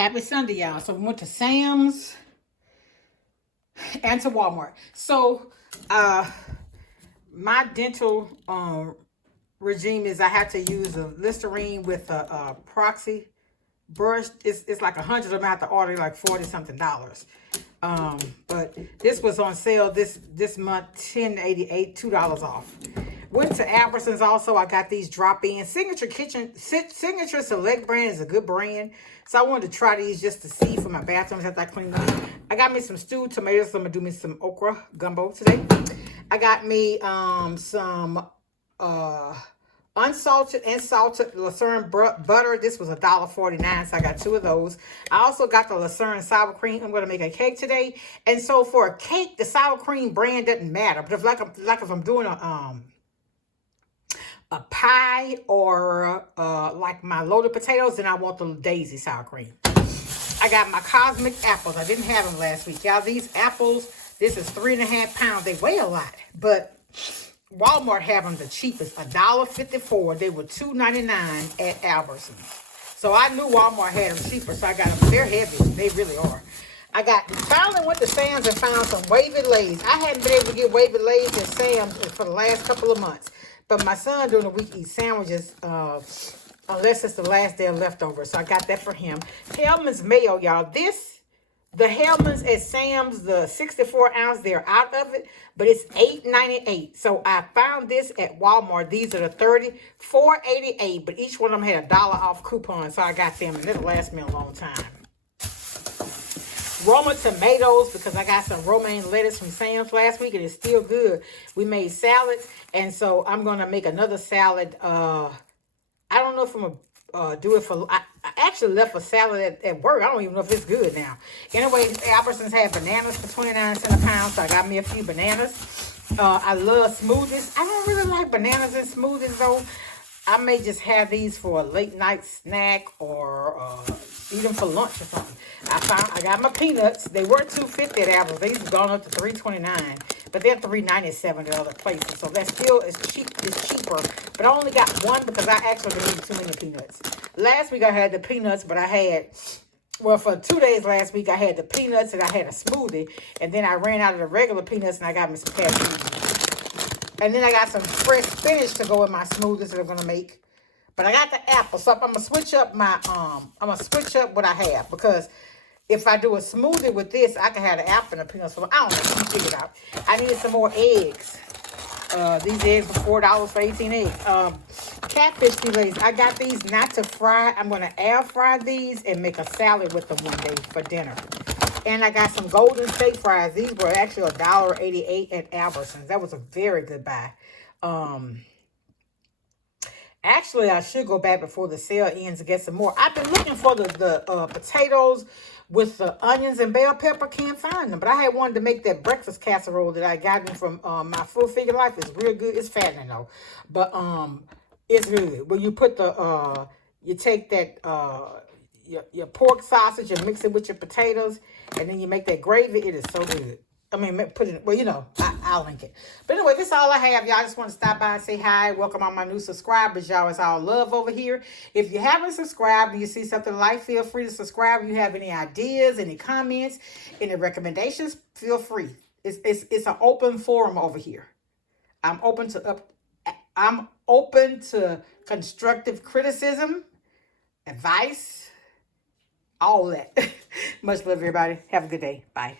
Happy Sunday, y'all. So we went to Sam's and to Walmart. So my dental regime is I have to use a Listerine with a proxy brush. It's like 100 of them. I have to order like $40 something. But this was on sale this month, $10.88, $2 off. Went to Albertsons also. I got these drop-in. Signature Select brand is a good brand. So I wanted to try these just to see for my bathrooms after I clean them. I got me some stewed tomatoes. So I'm going to do me some okra gumbo today. I got me some unsalted and salted Lucerne butter. This was $1.49, so I got 2 of those. I also got the Lucerne sour cream. I'm going to make a cake today. And so for a cake, the sour cream brand doesn't matter. But if I'm doing a pie or like my loaded potatoes, then I want the Daisy sour cream. I got my cosmic apples. I didn't have them last week. Y'all, these apples, this is 3.5 pounds. They weigh a lot, but Walmart have them the cheapest, $1.54. They were $2.99 at Albertsons. So I knew Walmart had them cheaper, so I got them. They're heavy. They really are. Finally went to Sam's and found some wavy Lays. I hadn't been able to get wavy Lays at Sam's for the last couple of months. But my son during the week eats sandwiches unless it's the last day of leftovers. So I got that for him. Hellman's mayo, y'all. The Hellman's at Sam's, the 64 ounce, they're out of it, but it's $8.98. So I found this at Walmart. These are the 30, $4.88, but each one of them had a $1 off coupon, so I got them, and it'll last me a long time. Roma tomatoes, because I got some romaine lettuce from Sam's last week, and it's still good. We made salads, and so I'm going to make another salad. I don't know if I'm going to do it for... I actually left a salad at work. I don't even know if it's good now. Anyway, Albertsons had bananas for 29 cents a pound, so I got me a few bananas. I love smoothies. I don't really like bananas in smoothies, though. I may just have these for a late night snack or eat them for lunch or something. I got my peanuts. They were $2.50 at Albertsons. These have gone up to $3.29, but they're $3.97 at other places. So that still is cheaper. But I only got one because I actually didn't eat too many peanuts. Last week I had the peanuts, but I had, well, for 2 days last week I had the peanuts and I had a smoothie, and then I ran out of the regular peanuts and I got me some cashews. And then I got some fresh spinach to go in my smoothies that I'm gonna make. But I got the apple, so I'm gonna switch up what I have, because if I do a smoothie with this, I can have the apple and the peanuts. So I don't know, you figure it out. I need some more eggs. These eggs were $4 for 18 eggs. Catfish fillets. I got these not to fry. I'm going to air fry these and make a salad with them one day for dinner. And I got some golden steak fries. These were actually $1.88 at Albertsons. That was a very good buy. Actually, I should go back before the sale ends to get some more. I've been looking for the potatoes with the onions and bell pepper. Can't find them. But I had wanted to make that breakfast casserole that I got from my Full Figure Life. It's real good. It's fattening though. But it's good. When you put you take that your pork sausage and mix it with your potatoes, and then you make that gravy. It is so good. I mean, put it, well, you know, I'll link it. But anyway, this is all I have. Y'all just want to stop by and say hi. Welcome all my new subscribers. Y'all, it's all love over here. If you haven't subscribed and you see something like, feel free to subscribe. If you have any ideas, any comments, any recommendations, feel free. It's an open forum over here. I'm open to constructive criticism, advice, all that. Much love, everybody. Have a good day. Bye.